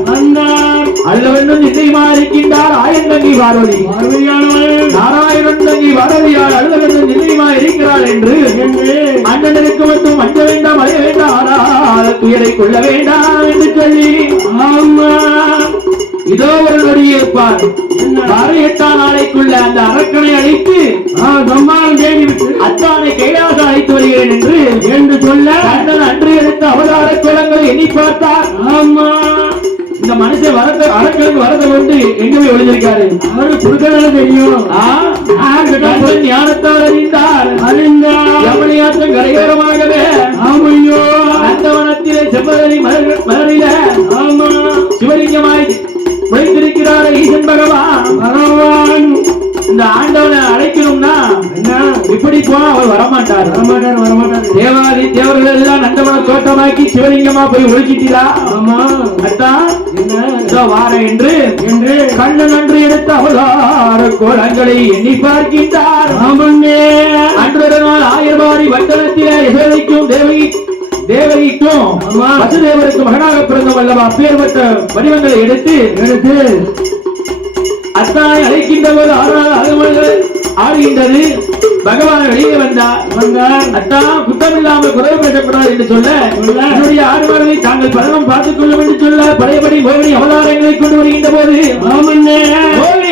அல்லவென்னும் நிச்சயமா இருக்கின்றார் ஆயந்தங்கி பார்வதி நாராயணன் தங்கி பார்வதியால் அல்லவென்னும் நிச்சயமா இருக்கிறார் என்று அண்ணனுக்கு மட்டும் அஞ்ச வேண்டாம் அடைய வேண்டாம் ஆனால் துயரை கொள்ள வேண்டாம் என்று சொல்லி இதோ ஒரு நொடியே இருப்பார். 8 நாளைக்குள்ள அந்த அரக்கனை அழைத்து சம்மானம் தேடிவிட்டு அத்தானை கைலாசம் அழைத்து வருகிறேன் என்று சொல்ல அண்ணன் அன்று எடுத்த அவதார குலங்களை எண்ணி பார்த்தார். இந்த மனுஷன் வரத அரக்கனுக்கு வரத கொண்டு எங்க போய் ஒளிஞ்சிருக்காரு அவருக்கு கொடுக்கறதுல தெரியும். ஞானத்தால் அறிந்தார் யமுனையாற்றம் கரையோரமாகவே ஆண்டவனத்திலே செவ்வரளி மலரில ஆமா சிவலிங்கமாய் வைத்திருக்கிறார் ஈசன் பகவான். இந்த ஆண்டவனை அழைக்கணும்னா என்ன இப்படி போனா அவர் வரமாட்டார். தேவாதி தேவர்கள் எல்லாம் நந்தவன தோட்டமாக்கி சிவலிங்கமா போய் ஒழிச்சிட்டீரா? ஆமா அதான் என்ன வார என்று கண்ணு நன்று எடுத்த அவதார கோலங்களை எண்ணி பார்க்கின்றார். அன்று நாள் ஆயிரவாடி வந்தனத்திலே யசோதைக்கும் தேவகிக்கும் வசுதேவருக்கு மகனாக பிறந்த வல்லவா அப்பேற்பட்ட வடிவங்களை எடுத்து அத்தானை அழைக்கின்ற போது ஆடுகின்றது. பகவான் வெளியே வந்தார். அத்தான் குத்தமில்லாமல் குறைவு பேசக்கூடாது என்று சொல்ல என்னுடைய ஆடுவார்களை தாங்கள் பலனும் பார்த்துக் கொள்ளும் என்று சொல்ல பழையபடி மோகினி அவதாரங்களை கொண்டு வருகின்ற போது மோகினி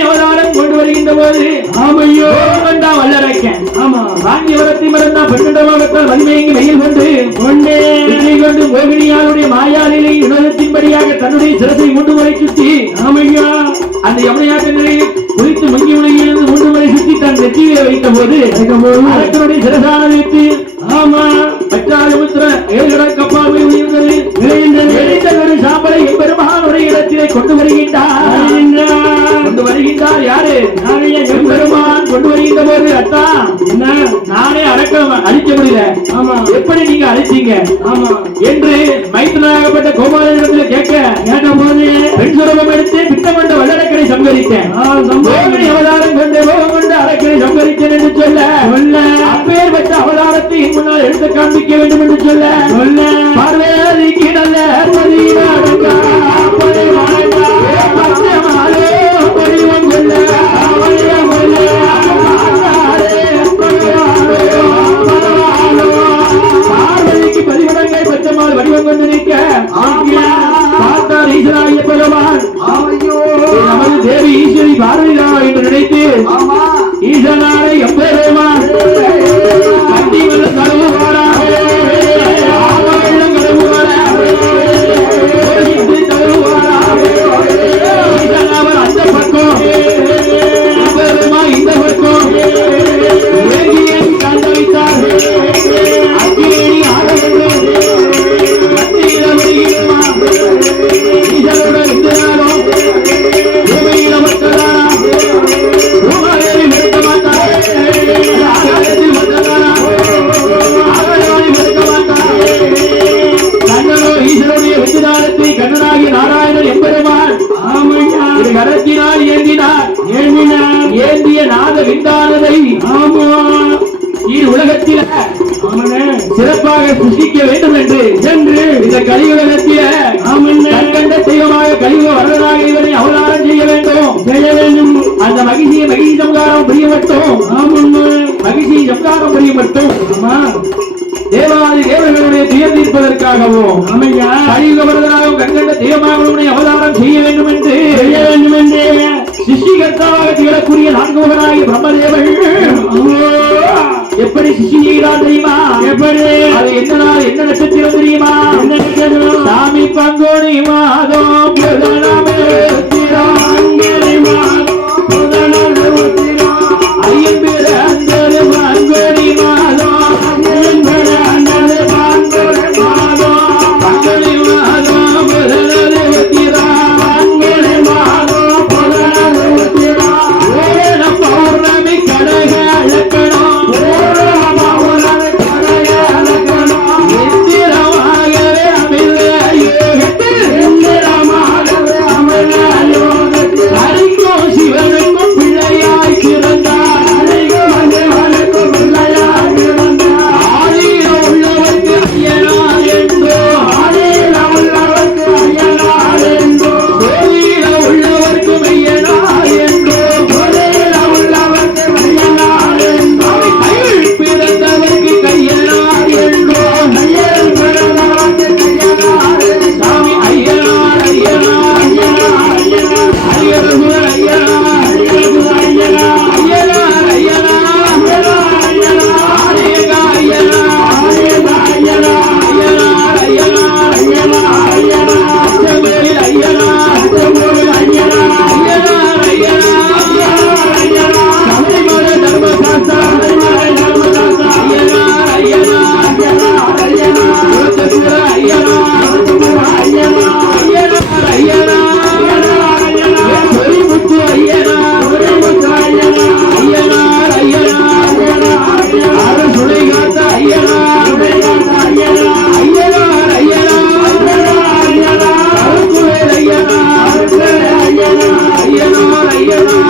அவதாரம் கொண்டு வருகின்ற போது ஆமையோ வந்தா வல்லரைக்கேன். ஆமா வாங்கி வரத்தை மறந்தா பெண்ணிடமாகத்தால் வலிமையங்கி வெயில் கொண்டு மோகினியாருடைய மாயாநிலை உணவத்தின்படியாக தன்னுடைய சிரசை 3 முறை சுற்றி ஆமையா அந்த யமுனையாற்றங்களில் குளித்து மங்கி உலகிலிருந்து 3 முறை சுற்றி தன் நெற்றியிலே வைத்த போது அரக்கனுடைய சிரசான வைத்து ஆமா பச்சாரிபுத்திர 7 கடற்கப்பால் உயர்ந்தது சாம்பலை எம்பெருமானுடைய இடத்திலே கொண்டு வருகின்றார். யாரு? எம்பெருமான் கொண்டு வருகின்ற போது அத்தா நானே அரக்கம் அழிக்க முடியல. ஆமா எப்படி நீங்க அழிச்சீங்க? ஆமா என்று மைத்துனாகப்பட்ட கோபாலனிடத்தில் கேட்ட போது பெண் சுரபம் எடுத்து பித்தமண்ட வல்லரக்கனை சம்கரித்தேன். அவதாரம் கொண்டு அரக்கனை சம்கரித்தேன் என்று சொல்ல அப்பேற்பட்ட அவதாரத்தை முன்னால் எடுத்து காண்பிக்க வேண்டும் என்று சொல்ல பார்வேதிக்கு நல்ல பார்வதிக்கு 10 மடங்காய் பச்சமால் வடிவம் கொண்டு நிற்க பார்த்தார் ஈஸ்வராய பகவான். நமது தேவி ஈஸ்வரி பார்வதிதா என்று நினைத்து ஈசனாரை எப்பெருமான் கட்டி வந்த கருவாரா அந்த பக்கம் இந்த பக்கம் கண்டு வைத்தார். அக்கினி ஆதரவு ஈசனுடன் இந்த நாளும் பூமியில வந்ததானா பூமாதேவி நிறுத்த மாட்டார். ஆகாயத்தில் வந்ததானா ஆகாயவாணி நிறுத்த மாட்டார். கண்ணனோ ஈஸ்வரனுடைய வெற்றிதாரத்தை கண்ணனாகி நாராயணன் எம்பெருமான் இது கரத்தினால் ஏந்திய நாத விந்தானதை உலகத்தில சிறப்பாக புஷ்டிக்க வேண்டும் என்று இந்த கலியுலகத்தில கண்ட தெய்வமாக கலியுக வரலாக இவனை அவதாரம் செய்ய வேண்டும். அந்த மகிழ்ச்சி சம்காரம் புரிய மட்டும் தேவாதி தேவர்களுடைய துயர் தீர்ப்பதற்காகவும் கலியுக வரலாகவும் கண்கண்ட தெய்வமாக அவதாரம் செய்ய வேண்டும் என்று சிஷ்டிகர்த்தாவாக திகழக்கூடிய 4 முகனாகிய பிரம்மதேவர்கள் எப்படி சிஷ்டி செய்கிறார் தெரியுமா? எப்படி அது என்ன நட்சத்திரம் தெரியுமா? சாமி பங்குனி மாதம் ஐயம்பேர அந்தரு பங்குனி மாதம் பங்குனி மாதம் பௌர்ணமி கடக அழக்கணும் நித்திய அதிகமா